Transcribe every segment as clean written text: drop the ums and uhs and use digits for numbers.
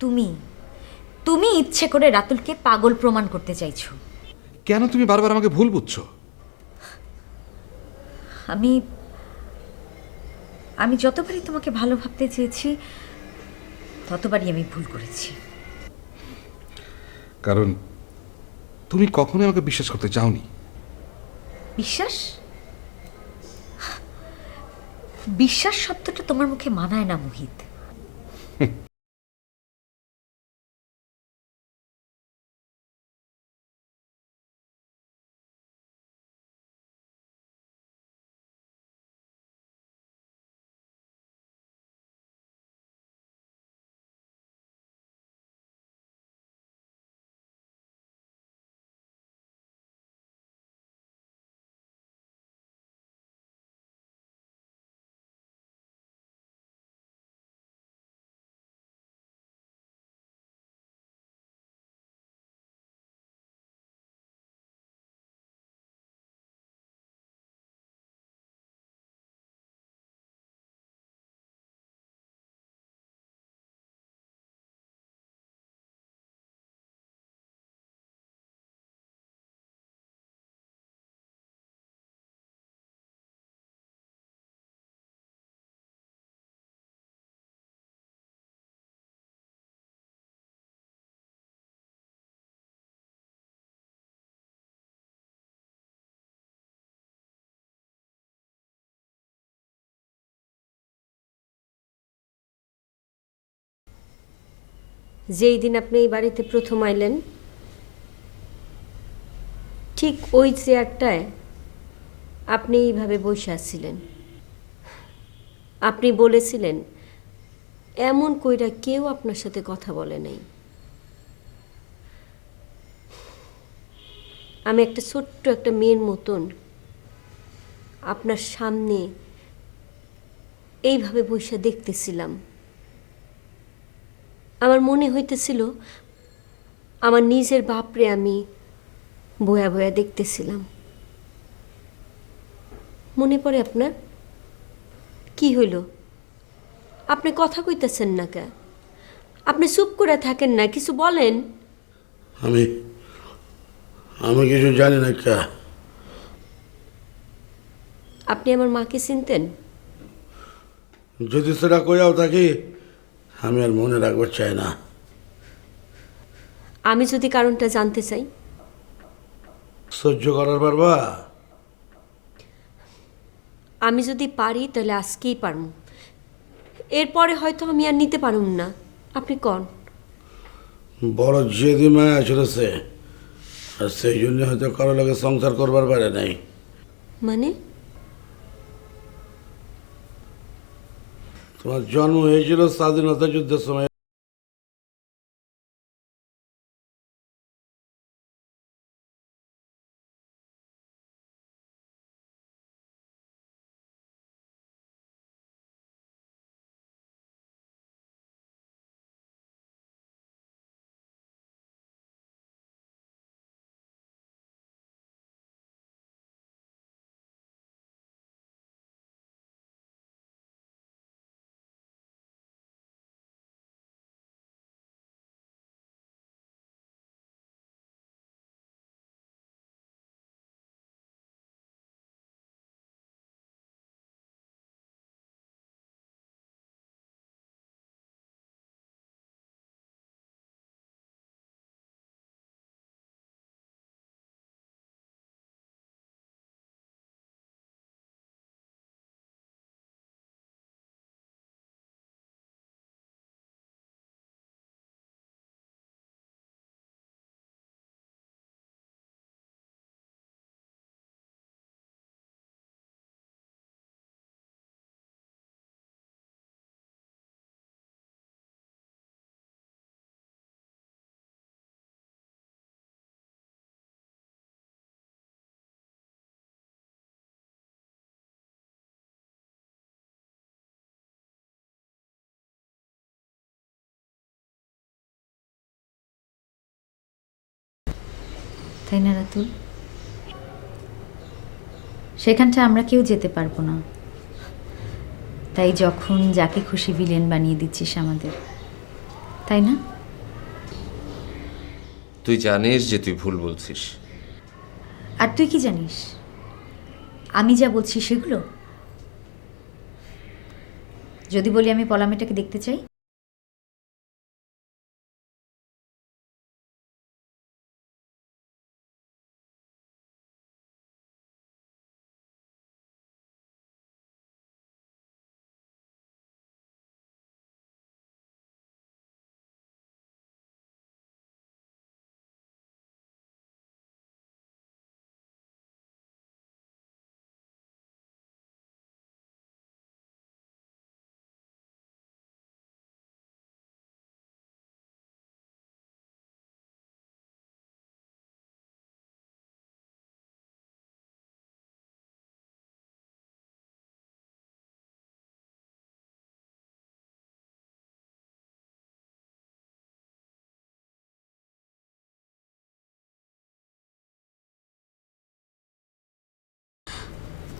তুমি তুমি ইচ্ছে করে রাতুলকে পাগল প্রমাণ করতে চাইছো। কেন তুমি বারবার আমাকে ভুল বুঝছো? আমি আমি যতবারই তোমাকে ভালো ভাবতে চেয়েছি ততবারই আমি ভুল করেছি। কারণ তুমি কখনোই আমাকে বিশ্বাস করতে চাওনি। বিশ্বাস? বিশ্বাস শব্দটা তোমার মুখে মানায় না মোহিত। যেই দিন আপনি এই বাড়িতে প্রথম আইলেন, ঠিক ওই চেয়ারটায় আপনি এইভাবে বসে আছিলেন। আপনি বলেছিলেন এমন কইরা কেউ আপনার সাথে কথা বলে নাই। আমি একটা ছোট্ট একটা মেয়ের মতন আপনার সামনে এইভাবে বসে দেখতেছিলাম। আমার মনে হইতেছিল আমার নিজের বাপরে আমি বয়া বয়া দেখতেছিলাম। মনে পড়ে আপনার? কি হইল? আপনি কথা কইতেছেন না কে? আপনি চুপ করে থাকেন না, কিছু বলেন। আমি আমি কিছু জানি না কে। আপনি আমার মাকে চিনতেন? যদি সেটা কইয়াও থাকি আমি আর মনে রাখবো চাই না। আমি যদি কারণটা জানতে চাই? সহ্য করার পারবা? আমি যদি পারি তাহলে আজকেই পারব, এরপরে হয়তো আমি আর নিতে পারুম না। আপনি কন। বড় জেদি মায়া চলেছে, আর সেই জন্য হয়তো কারো লাগে সংসার করবার পারে নাই। মানে? তোমার জন্ম হয়েছিল স্বাধীনতা যুদ্ধের সময়। তাই না রাতুল? সেখানটা আমরা কেউ যেতে পারবো না, তাই যখন যাকে খুশি ভিলেন বানিয়ে দিচ্ছিস আমাদের, তাই না? তুই জানিস যে তুই ভুল বলছিস। আর তুই কি জানিস? আমি যা বলছি সেগুলো। যদি বলি আমি পলা মেয়েটাকে দেখতে চাই,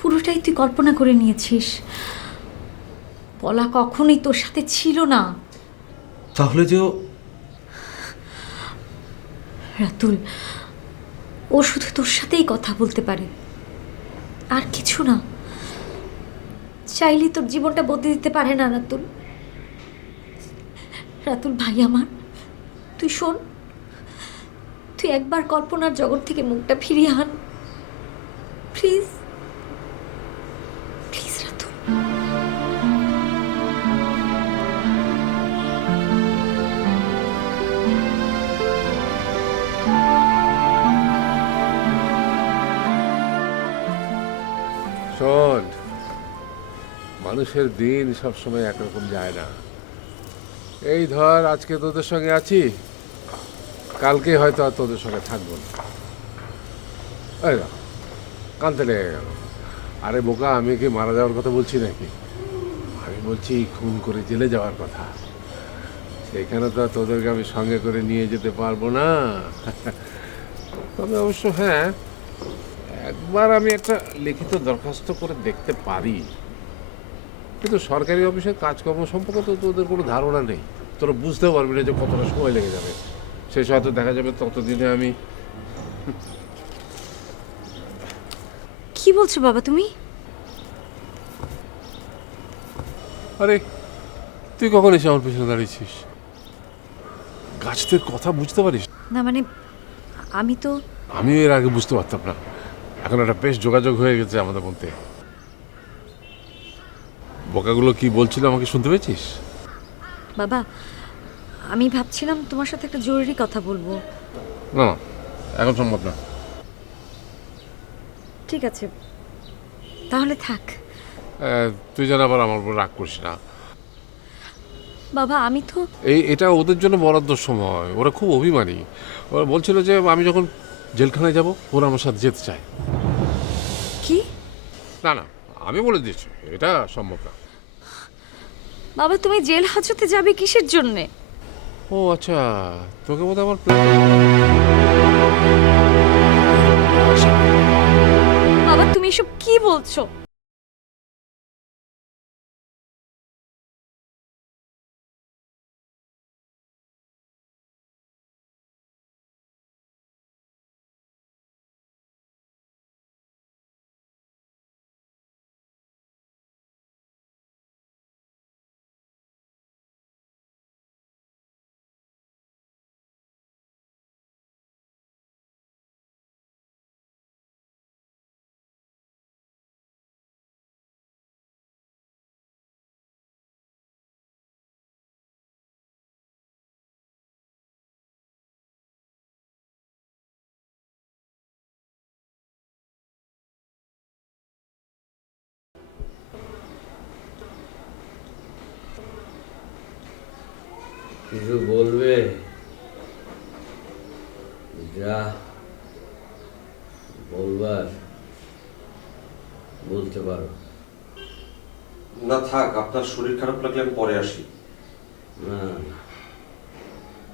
পুরোটাই তুই কল্পনা করে নিয়েছিস। পলা কখনোই তোর সাথে ছিল না। তাহলে যে রাতুল, ও শুধু তোর সাথেই কথা বলতে পারে, আর কিছু না। চাইলে তোর জীবনটা বদলে দিতে পারে না রাতুল। রাতুল ভাই আমার, তুই শোন, তুই একবার কল্পনার জগৎ থেকে মুখটা ফিরিয়ে আন প্লিজ। প্লিজ রাতুল। শোন, মানুষের দিন সবসময় একরকম যায় না। এই ধর আজকে তোদের সঙ্গে আছি, কালকে হয়তো আর তোদের সঙ্গে থাকবো না। এই না, কানতে লেগে গেল। আরে বোকা, আমি কি মারা যাওয়ার কথা বলছি নাকি? আমি বলছি খুন করে জেলে যাওয়ার কথা। সেখানে তো আর তোদেরকে আমি সঙ্গে করে নিয়ে যেতে পারবো না। তবে অবশ্য হ্যাঁ, একবার আমি একটা লিখিত দরখাস্ত করে দেখতে পারি, কিন্তু সরকারি অফিসের কাজকর্ম সম্পর্কে তো তোদের কোনো ধারণা নেই। তোরা বুঝতেও পারবি না যে কতটা সময় লেগে যাবে। শেষ হয়তো দেখা যাবে ততদিনে আমি। কি বলছো বাবা তুমি? আরে তুই কখন এসে আমার পেছনে দাঁড়িয়েছিস? গাছদের কথা বুঝতে পারিস? না মানে আমি তো আমিও এর আগে বুঝতে পারতাম না। এখন একটা বেশ যোগাযোগ হয়ে গেছে আমাদের মধ্যে। বোকাগুলো কি বলছিল আমাকে শুনতে পেয়েছিস? বাবা, আমি ভাবছিলাম তোমার সাথে একটা জরুরি কথা বলবো। না না, এখন সম্ভব না। ঠিক আছে, তাহলে থাক। তুই যেন আবার আমার উপর রাগ করিস না। বাবা আমি তো এটা ওদের জন্য বরাদ্দ সময়, ওরা খুব অভিমানী। ওরা বলছিল যে আমি যখন জেলখানায় যাব ওরা আমার সাথে যেতে চায়। কি? না না, আমি বলে দিয়েছি এটা সম্ভব না। বাবা তুমি জেল হাজতে যাবে কিসের জন্যে? ও আচ্ছা, তোকে বোধ আমার বাবা তুমি এসব কি বলছো? কিছু বলবে? যা বলবার বলতে পারো। না থাক, আপনার শরীর খারাপ লাগলে আমি পরে আসি। না,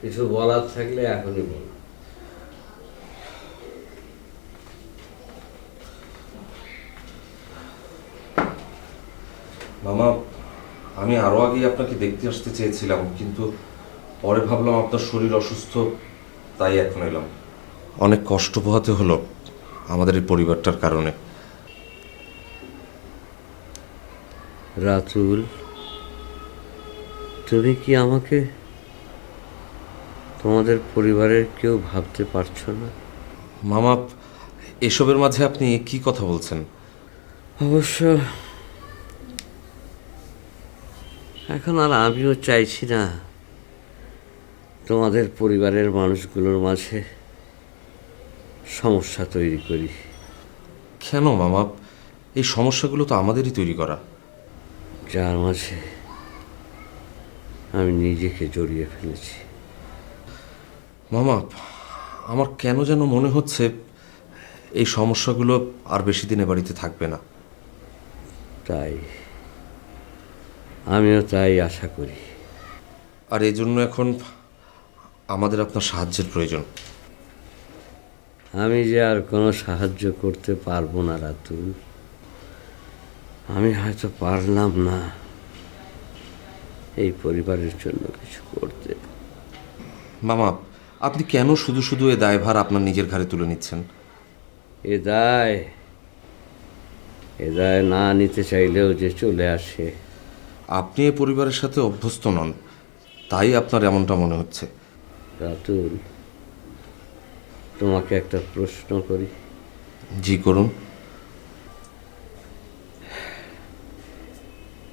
কিছু বলার থাকলে এখনই বল। মামা, আমি আরো আগে আপনাকে দেখতে আসতে চেয়েছিলাম, কিন্তু পরে ভাবলাম আপনার শরীর অসুস্থ, তাই এখন এলাম। অনেক কষ্ট পোহাতে হলো আমাদের এই পরিবারটার কারণে। রাতুল, তুমি কি আমাকে তোমাদের পরিবারের কেউ ভাবতে পারছো না? মামা, এসবের মাঝে আপনি কি কথা বলছেন? অবশ্য এখন আর আমিও চাইছি না তোমাদের পরিবারের মানুষগুলোর মাঝে সমস্যা তৈরি করি। কেন মামা? এই সমস্যাগুলো তো আমাদেরই তৈরি করা। যার মাঝে আমি নিজেকে জড়িয়ে ফেলেছি। মামা, আমার কেন যেন মনে হচ্ছে এই সমস্যাগুলো আর বেশি দিন এ বাড়িতে থাকবে না। তাই আমিও তাই আশা করি। আর এই জন্য এখন আমাদের আপনার সাহায্যের প্রয়োজন। আমি যে আর কোনো সাহায্য করতে পারবো না রাতুল। আমি হয়তো পারলাম না এই পরিবারের জন্য কিছু করতে। মামা, আপনি কেন শুধু শুধু এ দায়ভার আপনার নিজের ঘাড়ে তুলে নিচ্ছেন? এ দায় না নিতে চাইলেও যে চলে আসে। আপনি এ পরিবারের সাথে অভ্যস্ত নন, তাই আপনার এমনটা মনে হচ্ছে। রাতুল, তোমাকে একটা প্রশ্ন করি। জি করুন।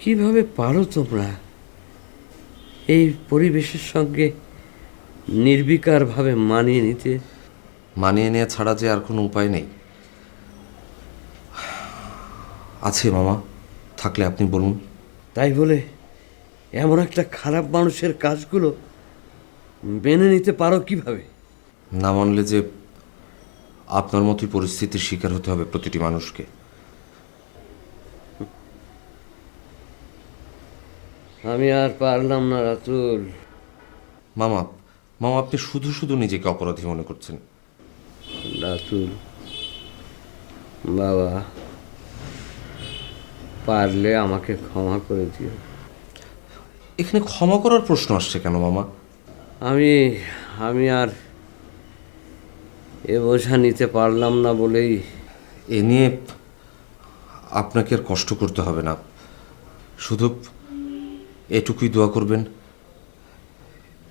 কিভাবে পারো তোমরা এই পরিবেশের সঙ্গে নির্বিকারভাবে মানিয়ে নিতে? মানিয়ে নেওয়া ছাড়া যে আর কোনো উপায় নেই। আছে মামা, থাকলে আপনি বলুন। তাই বলে এমন একটা খারাপ মানুষের কাজগুলো মেনে নিতে পারো কিভাবে? না মানলে যে আপনার মতোই পরিস্থিতির শিকার হতে হবে প্রতিটি মানুষকে। আমি আর পারলাম না রাতুল। মামা, মামা আপনি শুধু শুধু নিজেকে অপরাধী মনে করছেন। রাতুল বাবা, পারলে আমাকে ক্ষমা করে দিও। এখানে ক্ষমা করার প্রশ্ন আসছে কেন মামা? আমি আর এ বোঝা নিতে পারলাম না বলেই। এ নিয়ে আপনাকে আর কষ্ট করতে হবে না, শুধু এটুকুই দোয়া করবেন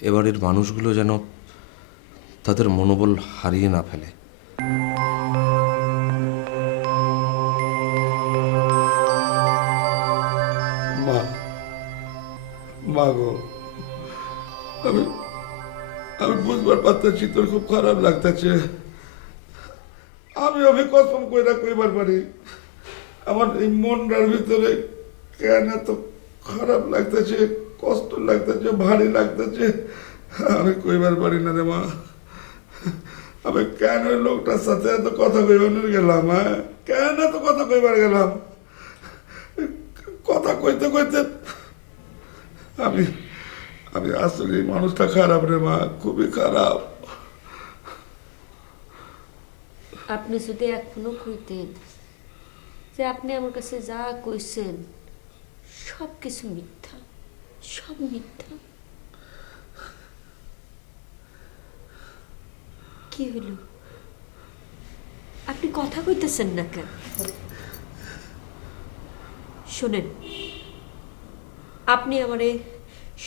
এবারের মানুষগুলো যেন তাদের মনোবল হারিয়ে না ফেলে। মা, মা গো, আমি আমি বুঝবার পারতেছি তোর খুব খারাপ লাগতেছে। আমি কসম কইরা কইবার পারি, আমার এই মনটার ভিতরে কেন এত খারাপ লাগতেছে, কষ্ট লাগতেছে, ভারী লাগতেছে, আমি কইবার পারি না রে মা। আমি কেন ওই লোকটার সাথে এত কথা কইবার গেলাম? হ্যাঁ, কেন এত কথা কইবার গেলাম? কথা কইতে কইতে আমি আমি আসলে এই মানুষটা খারাপ রে মা, খুবই খারাপ। আপনি যদি এখনো কইতেন যে আপনি আমার কাছে যা কইছেন সব কিছু মিথ্যা, সব মিথ্যা। কি হলো? আপনি কথা কইতেছেন না কেন? শোনেন, আপনি আমারে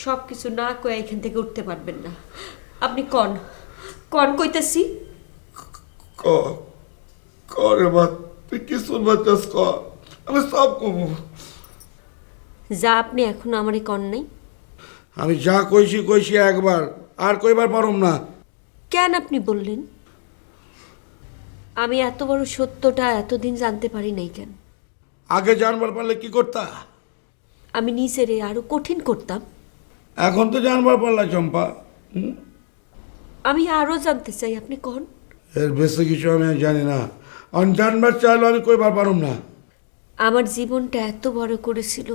সব কিছু না কয়ে এখান থেকে উঠতে পারবেন না। আপনি কন কন কইতেছি। করে মা, তুই কি শুনবার চাস ক, আমি সব কমু। যা আপনি এখন আমারে কন নাই। আমি যা কইছি কইছি একবার, আর কইবার পারুম না। কেন আপনি বললেন? আমি এত বড় সত্যটা এতদিন জানতে পারি নাই কেন? আগে জানবার পারলে কি করতা? আমি নিজেরে আরো কঠিন করতাম। এখন তো জানবার পারলা চম্পা। আমি আরো জানতে চাই, আপনি কন। এর বেশি কিছু আমি জানি না, আমি জানবার চাইলেও আমি কইবার পারুম না। আমার জীবনটা এত বড় করেছিল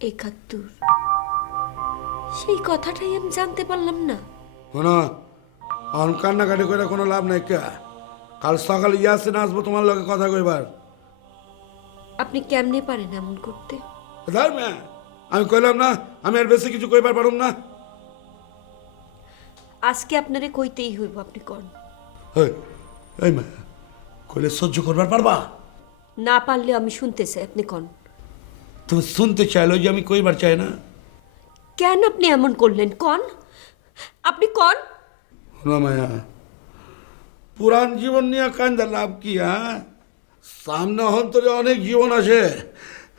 ৭১, সেই কথাটাই আমি জানতে পারলাম না। শোনো, এখন কান্নাকাটি করে কোনো লাভ নাই। কে কাল সকালে ইয়াসিন আসবো তোমার লগে কথা কইবার। আপনি কেমনে পারেন এমন করতে? ধর মেয়ে, আমি কইলাম না আমি আর বেশি কিছু কইবার পারুম না। আজকে আপনারে কইতেই হইব, আপনি কন। এই মা, কইলে সহ্য করবার পারবা? না পারলে আমি শুনতে চাই, আপনি কন। তুমি শুনতে চাইলো যে আমি কইবার চাই না? কেন আপনি এমন করলেন, কন, আপনি কন। শোনো মায়া, পুরান জীবন নিয়ে কান্দা লাভ কি? হ্যাঁ, সামনে অন্তরে অনেক জীবন আসে,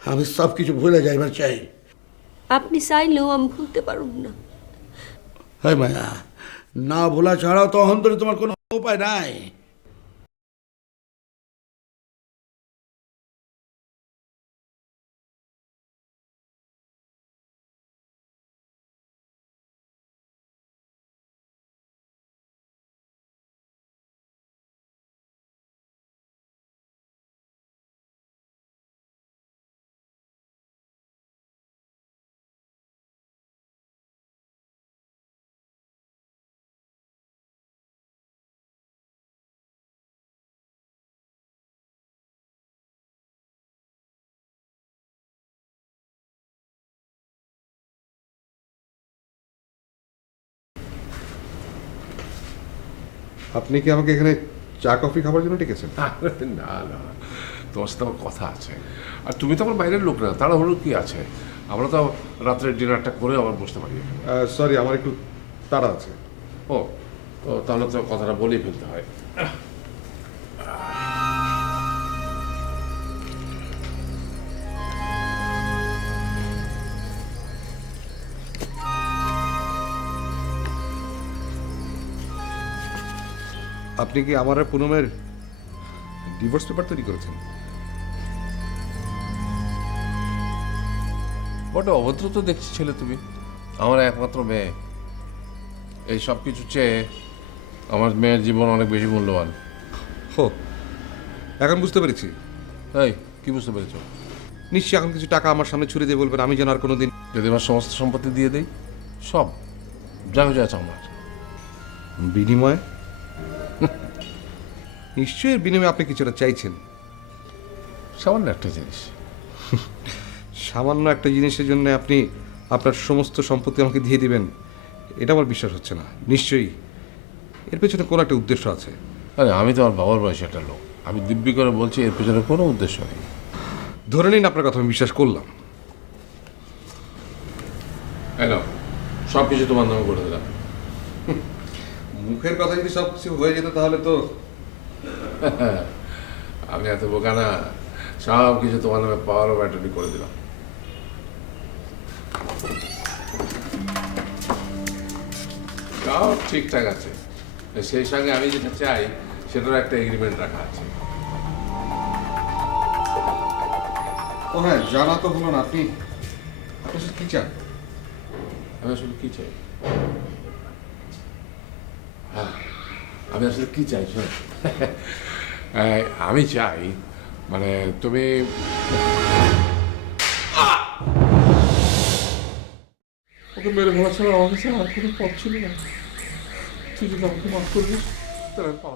আমি সব কিছু ভুলে যাইবার চাই। আপনি চাইলেও আমি ভুলতে পারব না। হ্যাঁ মায়া, না ভোলা ছাড়াও তো অন্তরে তোমার কোনো উপায় নাই। আপনি কি আমাকে এখানে চা কফি খাবার জন্য ডেকেছেন? আরে না না, তোমার সাথে আমার কথা আছে। আর তুমি তো আমার বাইরের লোক না, তাড়াহুড়ো কি আছে? আমরা তো রাত্রের ডিনারটা করে আবার বসতে পারি। সরি, আমার একটু তাড়া আছে। ও ও, তাহলে তো কথাটা বলেই ফেলতে হয়। আপনি কি আমার আর পুনমের ডিভোর্স পেপার তৈরি করেছেন? বড় অভদ্র তো দেখছি ছেলে তুমি। আমার একমাত্র মেয়ে, এই সব কিছু চেয়ে আমার মেয়ের জীবন অনেক বেশি মূল্যবান। হো, এখন বুঝতে পেরেছি। এই কি বুঝতে পেরেছো? নিশ্চয়ই এখন কিছু টাকা আমার সামনে ছুড়ে দিয়ে বলবেন আমি যেন আর কোনোদিন। যদি আমার সমস্ত সম্পত্তি দিয়ে দেই, সব যা হয়ে আছে আমার। বিনিময়ে? নিশ্চয়ই এর বিনিময়ে আপনি কিছুটা চাইছেন। সামান্য একটা জিনিস। সামান্য একটা জিনিসের জন্য আপনি আপনার সমস্ত সম্পত্তি আমাকে দিয়ে দিবেন, এটা আমার বিশ্বাস হচ্ছে না। নিশ্চয়ই এর পেছনে কোনো একটা উদ্দেশ্য আছে। আরে আমি তো আমার বাবার বয়সে একটা লোক, আমি দিব্যি করে বলছি এর পেছনে কোনো উদ্দেশ্য নেই। ধরে নিন আপনার কথা আমি বিশ্বাস করলাম। সব কিছু তোমার নামে করে দিলাম। মুখের কথা যদি সব কিছু হয়ে যেত তাহলে তো। আমি এত বোকা না, সব কিছু তোমার নামে পাওয়ার অফ অ্যাটর্নি করে দিলাম। সব ঠিকঠাক আছে, সেই সঙ্গে আমি যেটা চাই সেটারও একটা এগ্রিমেন্ট রাখা আছে। ও হ্যাঁ, জানা তো হলো না, আপনি আপনি কি চান? আমি আসলে কি চাই? হ্যাঁ, আমি আসলে কি চাই শোনো। আমি চাই মানে তুমি ওকে মেরে ফেলা ছাড়া আমার কাছে আর কোনো পথ ছিল না। তুই যদি আমাকে মাফ করবি তাহলে